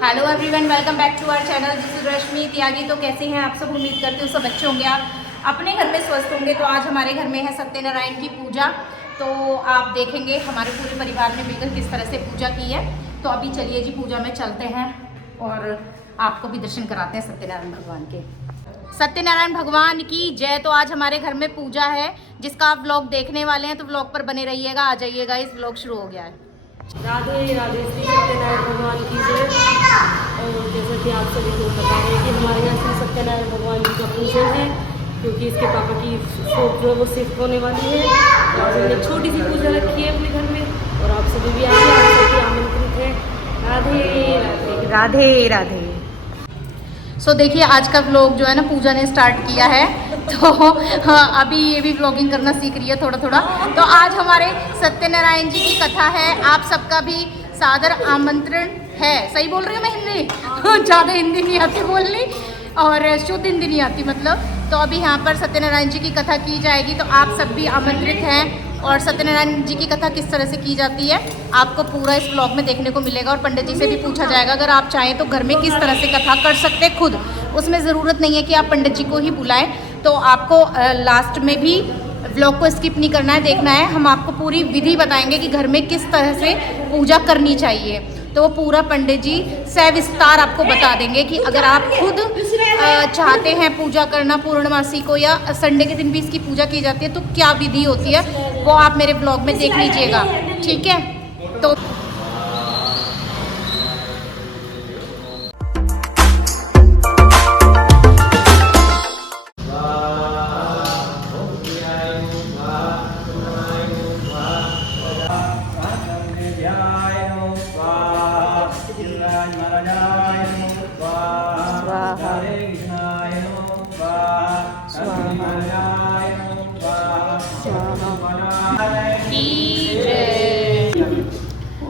Hello everyone, welcome back to our channel. This is Rashmi Tyagi. तो कैसे हैं आप सब? उम्मीद करती हूँ सब अच्छे होंगे, आप अपने घर में स्वस्थ होंगे। तो आज हमारे घर में है सत्यनारायण की पूजा। तो आप देखेंगे हमारे पूरे परिवार ने मिलकर किस तरह से पूजा की है। तो अभी चलिए जी पूजा में चलते हैं और आपको भी दर्शन कराते हैं सत्यनारायण भगवान के। सत्यनारायण भगवान की जय। तो आज हमारे घर में पूजा है जिसका आप व्लॉग देखने वाले हैं, तो व्लॉग पर बने रहिएगा। आ जाइएगा, इस व्लॉग शुरू हो गया है। राधे राधे, श्री सत्यनारायण भगवान की जय। और जैसा कि आप सभी को पता है कि हमारे यहाँ श्री सत्यनारायण भगवान जी का पूजन है, क्योंकि इसके पापा की शोक जो है वो शिफ्ट होने वाली है। तो आज हमने छोटी सी पूजा रखी है अपने घर में और आप सभी भी आइए, आप सभी आमंत्रित हैं। राधे राधे राधे राधे। सो देखिए आज का व्लॉग जो है ना पूजा ने स्टार्ट किया है, तो हाँ अभी ये भी व्लॉगिंग करना सीख रही है थोड़ा थोड़ा। तो आज हमारे सत्यनारायण जी की कथा है, आप सबका भी सादर आमंत्रण है। सही बोल रही हूँ मैं? हिंदी ज़्यादा हिंदी नहीं आती बोलनी और शुद्ध हिंदी नहीं आती मतलब। तो अभी यहाँ पर सत्यनारायण जी की कथा की जाएगी, तो आप सब भी आमंत्रित हैं। और सत्यनारायण जी की कथा किस तरह से की जाती है आपको पूरा इस ब्लॉग में देखने को मिलेगा। और पंडित जी से भी पूछा जाएगा, अगर आप चाहें तो घर में किस तरह से कथा कर सकते हैं खुद। उसमें ज़रूरत नहीं है कि आप पंडित जी को ही बुलाएं। तो आपको लास्ट में भी व्लॉग को स्किप नहीं करना है, देखना है। हम आपको पूरी विधि बताएंगे कि घर में किस तरह से पूजा करनी चाहिए। तो वो पूरा पंडित जी सविस्तार आपको बता देंगे कि अगर आप खुद चाहते हैं पूजा करना पूर्णमासी को या संडे के दिन भी इसकी पूजा की जाती है, तो क्या विधि होती है वो आप मेरे ब्लॉग में देख लीजिएगा, ठीक है। तो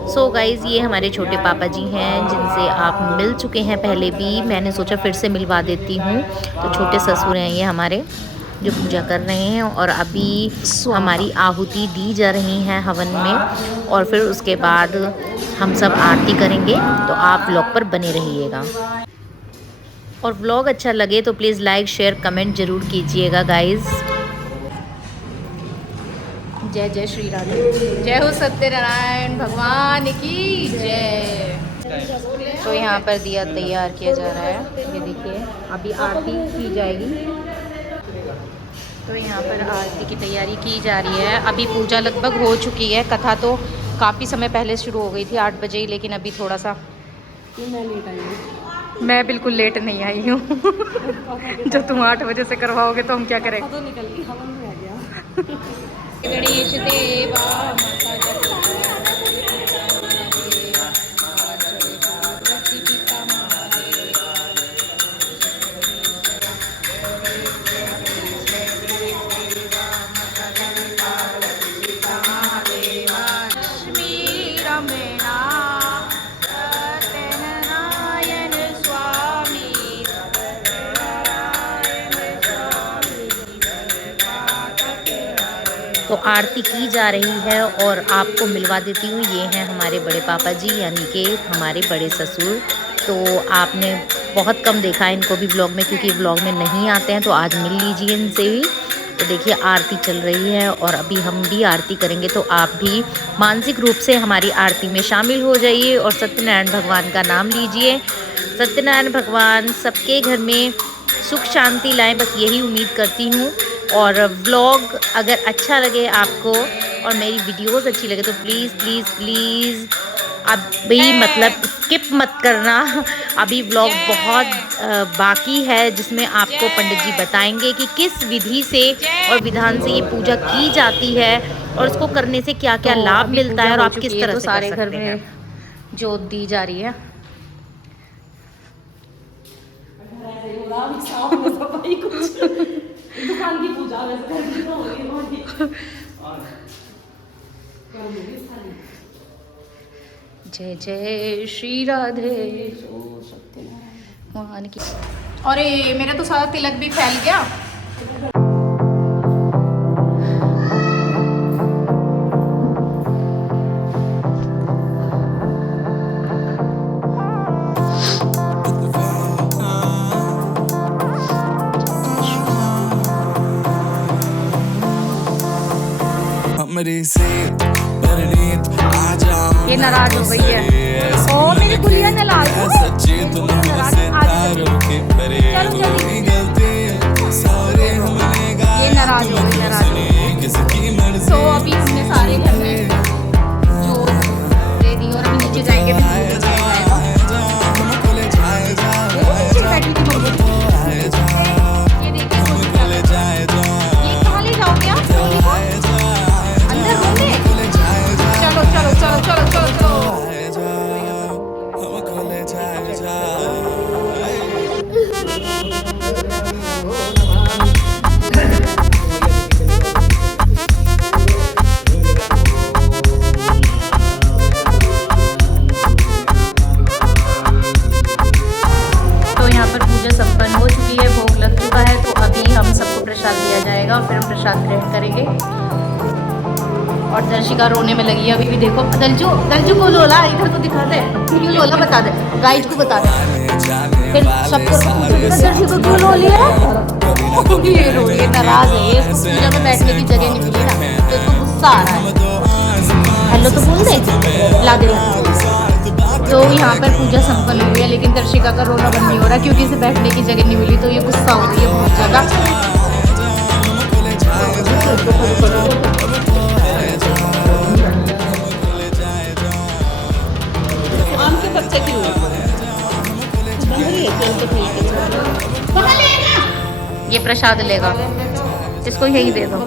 सो गाइज़, ये हमारे छोटे पापा जी हैं जिनसे आप मिल चुके हैं पहले भी। मैंने सोचा फिर से मिलवा देती हूँ। तो छोटे ससुर हैं ये हमारे, जो पूजा कर रहे हैं। और अभी हमारी आहुति दी जा रही है हवन में, और फिर उसके बाद हम सब आरती करेंगे। तो आप व्लॉग पर बने रहिएगा। और व्लॉग अच्छा लगे तो प्लीज़ लाइक शेयर कमेंट ज़रूर कीजिएगा गाइज़। जय जय श्री राधे, जय हो सत्यनारायण भगवान की जय। तो यहाँ पर दिया तैयार किया जा रहा है, ये देखिए अभी आरती की जाएगी। तो यहाँ पर आरती की तैयारी की जा रही है। अभी पूजा लगभग हो चुकी है, कथा तो काफ़ी समय पहले शुरू हो गई थी 8 बजे ही, लेकिन अभी थोड़ा सा मैं बिल्कुल लेट नहीं आई हूँ जो तुम 8 बजे से करवाओगे तो हम क्या करें। तो निकल गई, हवन में रह गया। गणेश देवा तो आरती की जा रही है और आपको मिलवा देती हूँ। ये हैं हमारे बड़े पापा जी, यानी कि हमारे बड़े ससुर। तो आपने बहुत कम देखा है इनको भी व्लॉग में, क्योंकि व्लॉग में नहीं आते हैं। तो आज मिल लीजिए इनसे भी। तो देखिए आरती चल रही है और अभी हम भी आरती करेंगे। तो आप भी मानसिक रूप से हमारी आरती में शामिल हो जाइए और सत्यनारायण भगवान का नाम लीजिए। सत्यनारायण भगवान सबके घर में सुख शांति लाएं, बस यही उम्मीद करती हूँ। और व्लॉग अगर अच्छा लगे आपको और मेरी वीडियोस अच्छी लगे तो प्लीज़ प्लीज़ प्लीज़ अभी मतलब स्किप मत करना, अभी व्लॉग बहुत बाकी है जिसमें आपको पंडित जी बताएंगे कि किस विधि से और विधान से ये पूजा की जाती है और इसको करने से क्या क्या लाभ मिलता है और आप किस तरह से सारे कर घर सकते में हैं। जोत दी जा रही है। दुकान की पूजा जय जय श्री राधे भगवान की। अरे मेरा तो सारा तिलक भी फैल गया। ये नाराज हो गई है। ओ मेरी गुड़िया नाराज हो। ये नाराज हो गई, नाराज हो गई। तो अभी हमने सारे घर में जो दे दी और अभी नीचे जाएंगे। ये देखिए ये कहाँ ले जाओगे आप अंदर होंगे। चलो चलो चलो चलो चलो चलो। तो यहाँ पर पूजा संपन्न हो चुकी है, भोग लग चुका है। तो अभी हम सबको प्रसाद दिया जाएगा और फिर हम प्रसाद ग्रहण करेंगे। और दर्शिका रोने में लगी है अभी भी। देखो दलजू, दलजू को लोला इधर तो दिखा दे, क्यों लोला बता दे, गाइड को बता दे। फिर सबको दर्शी को क्यों लो लिया। ये रो रही है, नाराज है। इसको पूजा में बैठने की जगह नहीं मिली ना, तो इसको गुस्सा आ रहा है। हेलो तो बोल दे, ला दे। तो यहाँ पर पूजा संपन्न हुई है, लेकिन दर्शिका का रोना बंद नहीं हो रहा क्योंकि इसे बैठने की जगह नहीं मिली। तो ये गुस्सा हो रही है बहुत ज़्यादा। आम के बच्चे की ये प्रसाद लेगा, इसको यही दे दो।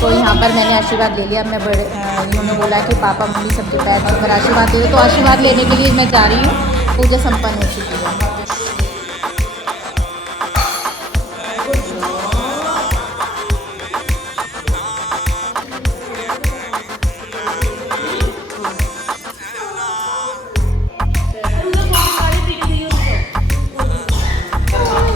तो यहाँ पर मैंने आशीर्वाद ले लिया। मैं बड़े इन्होंने बोला कि पापा मम्मी सबके पैर छूकर आशीर्वाद दे दो। तो आशीर्वाद लेने के लिए मैं जा रही हूँ। पूजा संपन्न हो चुकी है।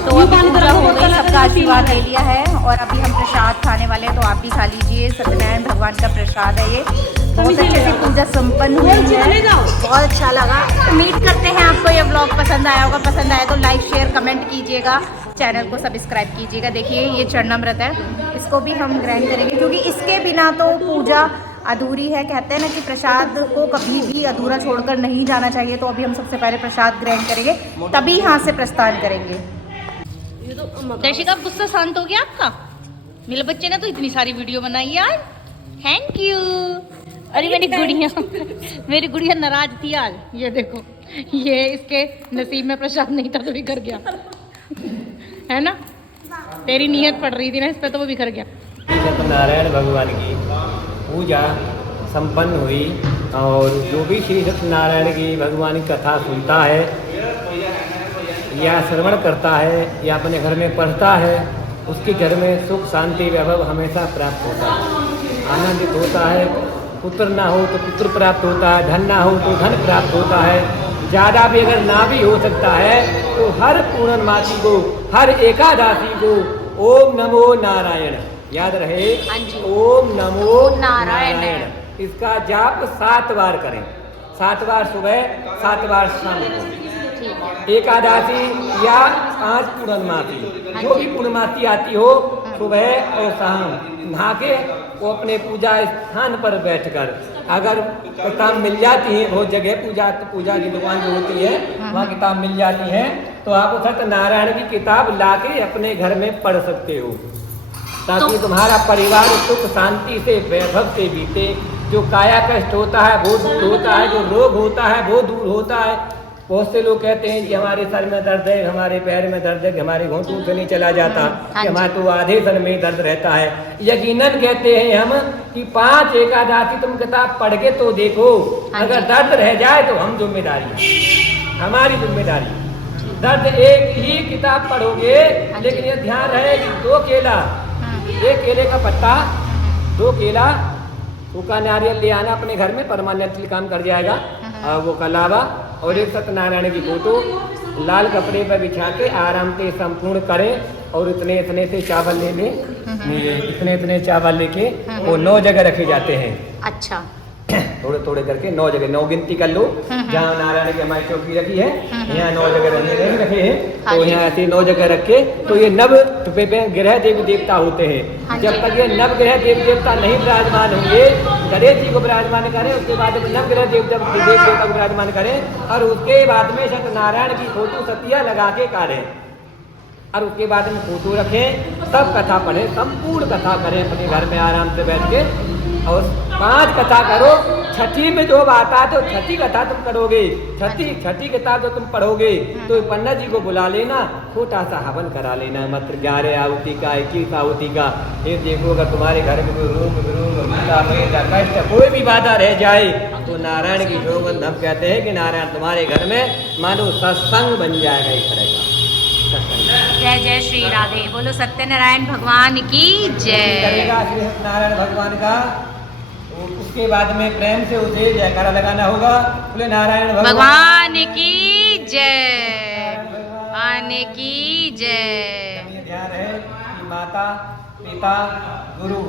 तो अभी पूजा हो गई, सबका आशीर्वाद ले लिया है और अभी हम प्रसाद खाने वाले हैं। तो आप भी खा लीजिए, सत्यनारायण भगवान का प्रसाद है ये। बहुत अच्छे से पूजा संपन्न हुई है, बहुत अच्छा लगा। उम्मीद करते हैं आपको ये व्लॉग पसंद आया होगा। पसंद आया तो लाइक शेयर कमेंट कीजिएगा, चैनल को सब्सक्राइब कीजिएगा। देखिए ये चरणामृत है, इसको भी हम ग्रहण करेंगे क्योंकि इसके बिना तो पूजा अधूरी है। कहते हैं ना कि प्रसाद को कभी भी अधूरा छोड़कर नहीं जाना चाहिए। तो अभी हम सबसे पहले प्रसाद ग्रहण करेंगे, तभी यहाँ से प्रस्थान करेंगे। दर्शिका गुस्सा शांत हो गया आपका? मेरे बच्चे ने तो इतनी सारी वीडियो बनाई यार, थैंक यू। अरे मेरी गुड़िया नाराज थी आज। ये देखो, ये इसके नसीब में प्रसाद नहीं था तो बिखर गया, है ना? तेरी नीयत पड़ रही थी ना इस पे, तो वो बिखर गया। सत्यनारायण भगवान की पूजा संपन्न हुई और जो भी श्री सत्यनारायण की भगवान की कथा सुनता है या श्रवण करता है या अपने घर में पढ़ता है, उसके घर में सुख शांति वैभव हमेशा प्राप्त होता है, आनंदित होता है। पुत्र ना हो तो पुत्र प्राप्त होता है, धन ना हो तो धन प्राप्त होता है। ज़्यादा भी अगर ना भी हो सकता है तो हर पूर्णमासी को, हर एकादशी को ओम नमो नारायण याद रहे। ओम नमो नारायण इसका जाप 7 बार करें, 7 बार सुबह, 7 बार शाम को। एकादशी या 5 पूर्णमासी, जो भी पूर्णमासी आती हो सुबह और शाम नहा के वो अपने पूजा स्थान पर बैठकर, अगर किताब मिल जाती है बहुत जगह पूजा की दुकान जो होती है वहाँ किताब मिल जाती है, तो आप सत्यनारायण की किताब लाके अपने घर में पढ़ सकते हो, ताकि तुम्हारा परिवार सुख शांति से वैभव से बीते। जो काया कष्ट होता है वो दूर होता है, जो रोग होता है वो दूर होता है। बहुत से लोग कहते हैं कि हमारे सर में दर्द है, हमारे पैर में दर्द है, हमारे घुटनों से नहीं चला जाता, कि हमारे तो आधे सर में दर्द रहता है। यकीनन कहते हैं हम कि 5 एकादशी तुम किताब पढ़ के तो देखो, अगर दर्द रह जाए तो हम जिम्मेदारी, हमारी जिम्मेदारी। दर्द एक ही किताब पढ़ोगे, लेकिन ये ध्यान रहे कि 2 केला, एक केले का पत्ता, 2 केला, सूखा नारियल ले आना अपने घर में, परमानेंटली काम कर जाएगा। और वो कलावा और एक सत्यनारायण की फोटो लाल कपड़े पर बिछा के आराम से संपूर्ण करें, और इतने इतने से चावल ले लें, इतने इतने चावल लेके वो 9 जगह रखे जाते हैं। अच्छा, थोड़े थोड़े करके 9 जगह, 9 गिनती कर लो। जहाँ नारायण की हमारी चौकी रखी है यहाँ 9 जगह रखे हैं, तो यहाँ ऐसे 9 जगह रखे, तो ये नव ग्रह देवी देवता होते हैं। जब तक ये नव ग्रह देवी देवता नहीं विराजमान होंगे, गणेश जी को विराजमान करें, उसके बाद नव ग्रह देवी देवता को विराजमान करें, और उसके बाद में सत्यनारायण की फोटो सतिया लगा के काढ़ें, और उसके बाद में फोटो रखें, सब कथा पढ़ें, संपूर्ण कथा करें अपने घर में आराम से बैठ के, और 5 कथा करो। छठी में जो आता है तो छठी कथा तुम करोगे, छठी किताब जो तुम पढ़ोगे, तो पंडित जी को बुला लेना, छोटा सा हवन करा लेना, मात्र 11 आहुति का, 21 आहुति का। ये देखो, अगर तुम्हारे घर में कोई रोग कष्ट कोई भी बाधा रह जाए, तो नारायण की सौगंध, हम कहते हैं कि नारायण तुम्हारे घर में मानो सत्संग बन जाएगा एक तरह का। जय जय श्री राधे, बोलो सत्यनारायण भगवान की जय। करेगा श्री सत्यनारायण भगवान का, उसके बाद में प्रेम से उसे जयकारा लगाना होगा, बोले नारायण भगवान की जय, भगवान की जय। ध्यान रहे कि माता पिता गुरु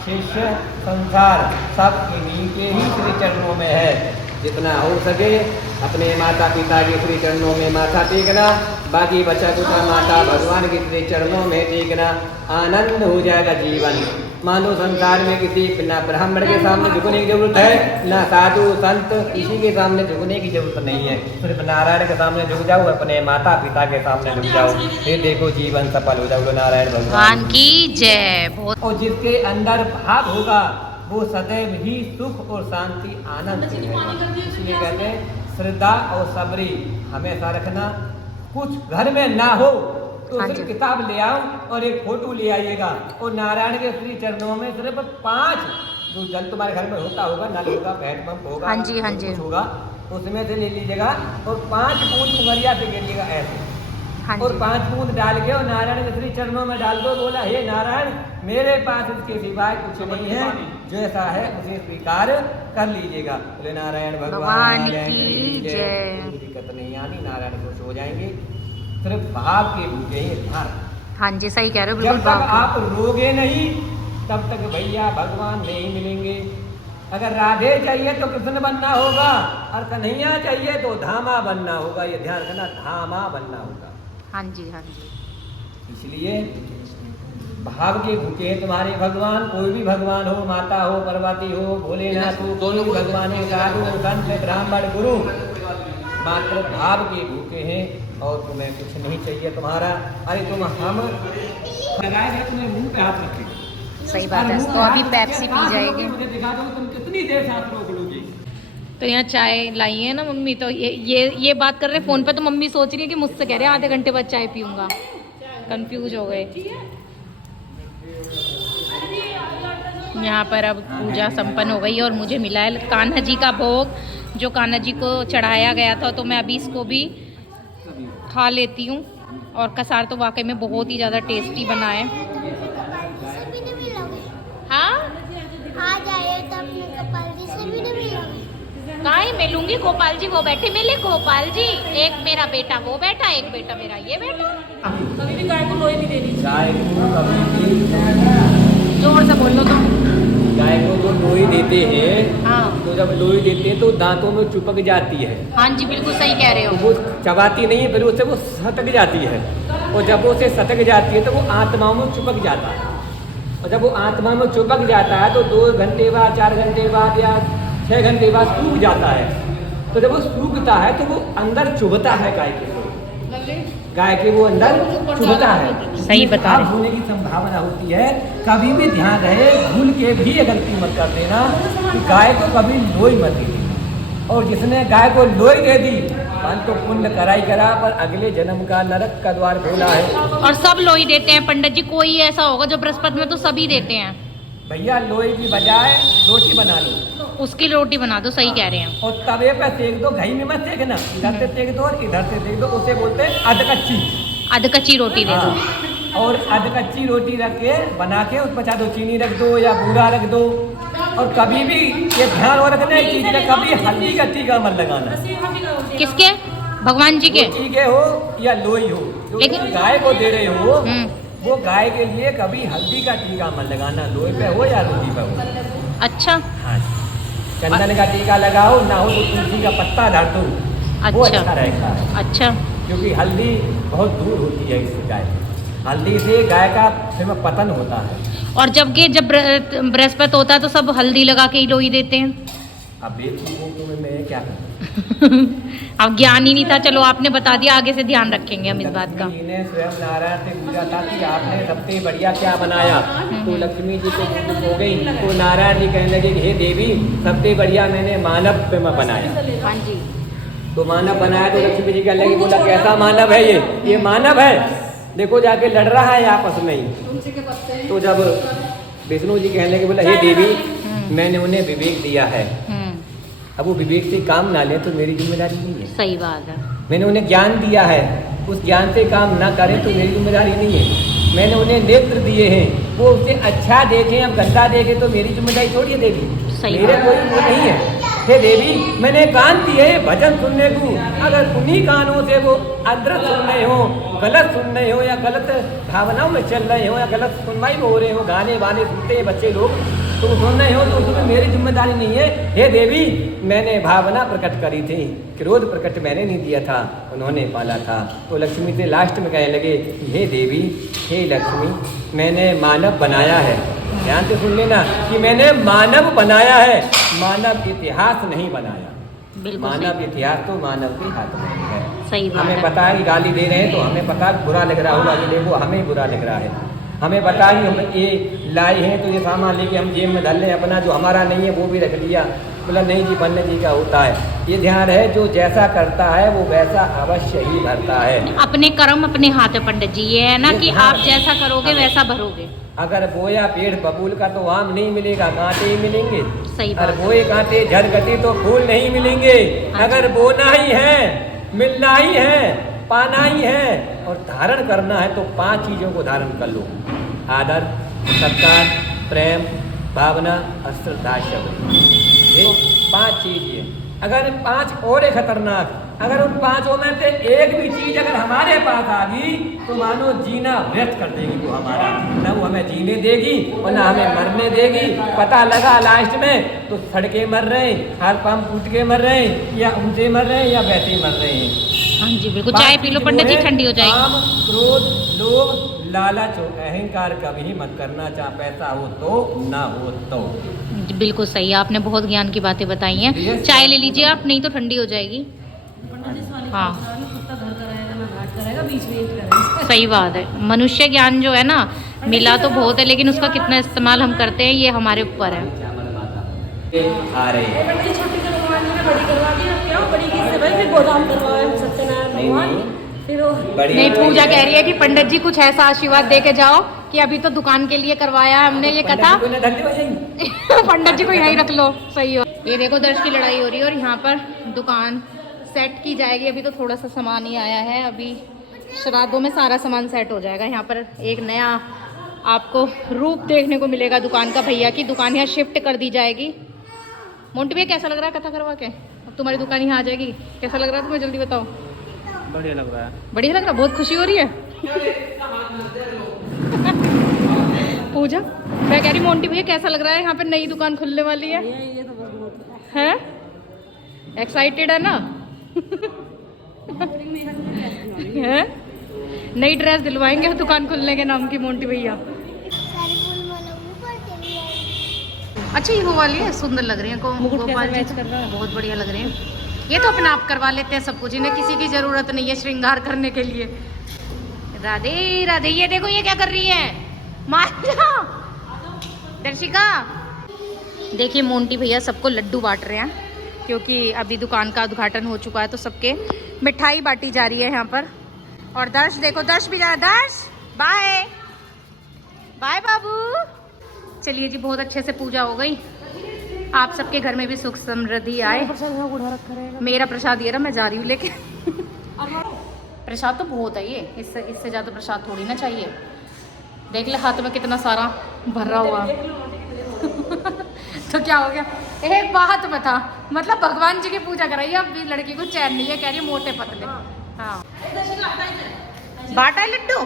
शिष्य संसार सब इनके ही श्री चरणों में है। जितना हो सके अपने माता पिता के श्री चरणों में माथा टेकना, बाकी बचा कुचा माता भगवान के श्री चरणों में टेकना, आनंद हो जाएगा जीवन। मानो संसार में किसी ना ब्राह्मण के सामने झुकने की जरूरत है, ना साधु संत किसी के सामने झुकने की जरूरत नहीं है। सिर्फ नारायण के सामने झुक जाओ, अपने माता पिता के सामने झुक जाओ, फिर देखो जीवन सफल हो जाओ। नारायण भगवान की जय। बहुत और जिसके अंदर भाव होगा वो सदैव ही सुख और शांति आनंद से रहेगा। इसलिए कहते हैं श्रद्धा और सबरी हमेशा रखना। कुछ घर में ना हो तो सिर्फ किताब ले आओ और एक फोटो ले आइएगा, और नारायण के श्री चरणों में सिर्फ 5 जो जल तुम्हारे घर में होता होगा, नल होगा, हैंडपंप होगा, हाँ जी, हाँ जी, होगा, उसमें से ले लीजिएगा और 5 बूंद उंगलिया से गिरिएगा ऐसे, हाँ, और 5 बूंद डाल के और नारायण के श्री चरणों में डाल दो। बोला हे नारायण, मेरे पास इसके सिवाय कुछ नहीं है, जैसा है उसे स्वीकार कर लीजिएगा। बोले नारायण भगवान की जय। दिक्कत नहीं आनी, नारायण खुश हो जाएंगे। सिर्फ भाव के भूखे ही ध्यान। हाँ जी, सही कह रहे हो। जब तक आप रोगे नहीं तब तक भैया भगवान नहीं मिलेंगे। अगर राधे चाहिए तो कृष्ण बनना होगा, और कन्हैया चाहिए तो धामा बनना होगा। ये ध्यान रखना, धामा बनना होगा। हाँ जी, हाँ जी। इसलिए भाव के भूखे हैं तुम्हारे भगवान। कोई भी भगवान हो, माता हो, पार्वती हो, भोलेनाथ हो, कोई भी भगवान है, साधु संत ब्राह्मण गुरु, मात्र भाव के भूखे हैं और तुम्हें कुछ नहीं चाहिए तुम्हारा। अरे तुम हम लगाए हैं, तुम्हें मुंह पे हाथ रखे। सही बात है। तो अभी पेप्सी पी जाएगी। मुझे दिखा दो तुम कितनी देर सांस रोक लोगी। तो यहाँ चाय लाई है ना मम्मी, तो ये बात कर रहे फोन पे, तो मम्मी सोच रही है कि मुझसे कह रहे हैं आधे घंटे बाद चाय पीऊंगा। कंफ्यूज हो गए। यहाँ पर अब पूजा संपन्न हो गई और मुझे मिला है कान्हा जी का भोग, जो कान्हा जी को चढ़ाया गया था। तो मैं अभी इसको भी खा लेती हूँ। और कसार तो वाकई में बहुत ही ज़्यादा टेस्टी बना है। हाँ, आज आए तो अपने गोपाल जी से भी नहीं मिलोगे? काहे मिलूंगी, गोपाल जी वो बैठे, मिले गोपाल जी। एक मेरा बेटा वो बैठा, एक बेटा मेरा ये बैठा। कभी भी गाय को लोई नहीं देनी। गाय को कभी भी जोर से बोलो तुम। गाय गाय को जो लोई देते हैं, हाँ तो जब लोई देते हैं तो दांतों में चिपक जाती है, हाँ जी बिल्कुल सही कह रहे तो हो। वो चबाती नहीं है, फिर उससे वो सटक जाती है, और जब वो उसे सटक जाती है तो वो आत्मा में चिपक जाता है, और जब वो आत्मा में चिपक जाता है तो 2 घंटे बाद, 4 घंटे बाद या 6 घंटे बाद सूख जाता है। तो जब वो सूखता है तो वो अंदर चुभता है गाय के वो अंदर चुभता है। सही बता रहे। होने की संभावना होती है। कभी भी ध्यान रहे, भूल के भी ये गलती मत कर देना कि गाय को कभी लोई मत दे देना, और जिसने गाय को लोई दे दी मन तो पुण्य कराई करा, पर अगले जन्म का नरक का द्वार खोला है। और सब लोई देते हैं पंडित जी, कोई ऐसा होगा जो बृहस्पति में तो सभी देते हैं। भैया लोई की बजाय रोटी बना लो, उसकी रोटी बना दो, सही कह रहे हैं। और तवे पे सेक दो, घी में मत सेकना, इधर से सेक दो और इधर से सेक दो, उसे बोलते हैं अध कच्ची। आध कच्ची रोटी दे दो। हाँ, और अध कच्ची रोटी रख के बना के उसमें चाहे तो चीनी रख दो या बूरा रख दो। और कभी भी ये ध्यान और रखना है चीज का, कभी हल्दी का टीका मत लगाना। किसके? भगवान जी के? टीके हो या लोई हो, जो लेकिन- गाय को दे रहे हो हम्म, वो गाय के लिए कभी हल्दी का टीका मत लगाना, लोई पे हो या रोटी पे हो। अच्छा हाँ, चंदन का टीका लगाओ, ना हो तो तुलसी का पत्ता धर दो, वो अच्छा। अच्छा रहेगा। अच्छा क्योंकि हल्दी बहुत दूर होती है इससे गाय, हल्दी से गाय का फिर में पतन होता है। और जब बृहस्पति होता है तो सब हल्दी लगा के ही लोई देते हैं। अब बेवकूफों को मैं क्या करूं? अब ज्ञान ही नहीं था, चलो आपने बता दिया, आगे से ध्यान रखेंगे हम इस बात का। लक्ष्मी जी ने स्वयं नारायण से पूछा था कि आपने सबसे बढ़िया क्या बनाया, तो लक्ष्मी जी को कुछ हो गई, तो नारायण जी कहने लगे कि हे देवी सबसे बढ़िया मैंने मानव पे मैं बनाया। हाँ जी। तो मानव बनाया तो लक्ष्मी जी कहने लगी, बोला कैसा मानव है ये मानव है, देखो जाके लड़ रहा है आपस में ही। तो जब विष्णु जी कहने लगे, बोला हे देवी मैंने उन्हें विवेक दिया है, अब वो विवेक से काम ना ले तो मेरी जिम्मेदारी नहीं है। सही बात है। मैंने उन्हें ज्ञान दिया है, उस ज्ञान से काम ना करें तो मेरी जिम्मेदारी नहीं है। मैंने उन्हें नेत्र दिए हैं, वो उसे अच्छा देखें, अब गंदा देखें तो मेरी जिम्मेदारी थोड़ी है देवी, सही मेरे बात। कोई वो नहीं है। हे देवी मैंने कान दिए भजन सुनने को, अगर उन्हीं कानों से वो अदृश्य सुन रहे हो, गलत सुन रहे हो, या गलत भावनाओं में चल रहे हो, या गलत सुनवाई में हो रहे हो, गाने वाने सुनते हैं बच्चे लोग, तो सुन रहे हो तो उसमें मेरी जिम्मेदारी नहीं है। हे देवी मैंने भावना प्रकट करी थी, क्रोध प्रकट मैंने नहीं दिया था, उन्होंने पाला था। तो लक्ष्मी से लास्ट में कहने लगे, हे देवी हे लक्ष्मी मैंने मानव बनाया है, ध्यान से सुन लेना कि मैंने मानव बनाया है, मानव इतिहास नहीं बनाया। बिल्कुल मानव इतिहास तो मानव के हाथ में है। सही बात हमें है। पता है कि गाली दे रहे हैं तो हमें पता है बुरा लग रहा होगा, ये देखो हमें बुरा लग रहा है, हमें पता है कि हम ये लाए हैं तो ये सामान लेके हम जेब में डाल लें, अपना जो हमारा नहीं है वो भी रख लिया, बोला नहीं जी बनने जी का होता है। ये ध्यान है जो जैसा करता है वो वैसा अवश्य ही भरता है। अपने कर्म अपने हाथ है पंडित जी, ये है ना ये कि ध्यान आप जैसा करोगे वैसा भरोगे। अगर बोया पेड़ बबूल का तो आम नहीं मिलेगा, कांटे ही मिलेंगे। सही अगर बात। बोए कांटे झरगटी तो फूल नहीं मिलेंगे। हाँ। अगर बोना ही है, मिलना ही है, पाना ही है और धारण करना है तो 5 चीजों को धारण कर लो, आदर सत्कार प्रेम भावना और श्रद्धा शब्द, ये 5 चीज है। अगर 5 और है खतरनाक, अगर उन 5 में से एक भी चीज अगर हमारे पास आ गई तो मानो जीना व्यर्थ कर देगी वो हमारा, ना वो हमें जीने देगी और ना हमें मरने देगी। पता लगा लास्ट में तो सड़के मर रहे हैं, हाल पाम टूट के मर रहे हैं, या ऊंचे मर रहे हैं या वैसे ही मर रहे हैं। हाँ जी बिल्कुल, चाय पी लो पंडित जी, ठंडी हो जाएगी। काम क्रोध लोभ लालच अहंकार कभी मत करना, चाहे पैसा हो तो ना हो तो। बिल्कुल सही, आपने बहुत ज्ञान की बातें बताई हैं। Yes. चाय ले लीजिए आप, नहीं तो ठंडी हो जाएगी। हाँ। कुत्ता घर का रहेगा ना घाट का रहेगा, बीच में एक रहेगा। सही बात है, मनुष्य ज्ञान जो है ना मिला तो बहुत है, लेकिन उसका कितना इस्तेमाल हम करते हैं ये हमारे ऊपर है। आ रहे हैं। बड़ी छोटी से भगवान जी ने बड़ी करवा दी, अब क्या हो, बड़ी की से भाई फिर गोदाम करवाए सत्यनारायण नहीं, भगवान, नहीं। फिर वो बड़ी नहीं, पूजा कह रही है कि पंडित जी कुछ ऐसा आशीर्वाद दे के जाओ कि अभी तो दुकान के लिए करवाया है हमने ये कथा। पंडित जी को यहीं रख लो, सही हो। ये देखो दर्श की लड़ाई हो रही है और यहाँ पर दुकान सेट की जाएगी। अभी तो थोड़ा सा सामान ही आया है, अभी श्राद्धों में सारा सामान सेट हो जाएगा। यहाँ पर एक नया आपको रूप देखने को मिलेगा दुकान का। भैया की दुकान यहाँ शिफ्ट कर दी जाएगी। मोंटी भैया कैसा लग रहा है कथा करवा के? अब तुम्हारी दुकान यहाँ आ जाएगी, कैसा लग रहा है तुम्हें, जल्दी बताओ। बढ़िया लग रहा है। बढ़िया लग रहा है, बहुत खुशी हो रही है। पूजा मैं कह रही मोंटी भैया कैसा लग रहा है, यहाँ पे नई दुकान खुलने वाली है? ये तो बस बहुत हैं? एक्साइटेड है ना? हैं? नई ड्रेस दिलवाएंगे दुकान खुलने के नाम की मोंटी भैया। सारे फूल वाला ऊपर चली आई। अच्छा ये वो वाली है, सुंदर लग रही है मुकुट कैसा गोपाल जी, मैच कर रहा है? बहुत बढ़िया लग रही है। ये तो अपने आप करवा लेते हैं सब कुछ, इन्हें किसी की जरूरत नहीं है श्रृंगार करने के लिए। राधे राधे, ये देखो ये क्या कर रही है, माया दर्शिका। देखिए मोंटी भैया सबको लड्डू बांट रहे हैं क्योंकि अभी दुकान का उद्घाटन हो चुका है, तो सबके मिठाई बांटी जा रही है यहाँ पर। और दर्श देखो, दर्श भी जा रहा है। दर्श बाय बाय बाबू। चलिए जी, बहुत अच्छे से पूजा हो गई। आप सबके घर में भी सुख समृद्धि आए। उड़ा रखा रहेगा। मेरा प्रसाद ये रहा, मैं जा रही हूँ लेके। प्रसाद तो बहुत है ये, इससे ज़्यादा प्रसाद थोड़ी ना चाहिए। देख ले हाथ में कितना सारा भरा हुआ। तो क्या हो गया, एक बात में था, मतलब भगवान जी की पूजा कराइए, अब भी लड़की को चैन नहीं है, कह रही है मोटे पतले। हाँ बाटा है लड्डू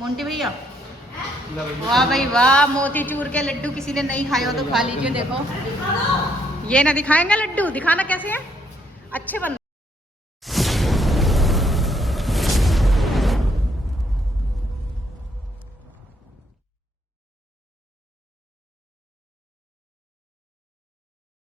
मोंटी भैया। वाह भाई वाह, मोतीचूर के लड्डू किसी ने नहीं खाए हो तो खा लीजिए। देखो ये ना दिखाएंगे लड्डू, दिखाना कैसे है, अच्छे बन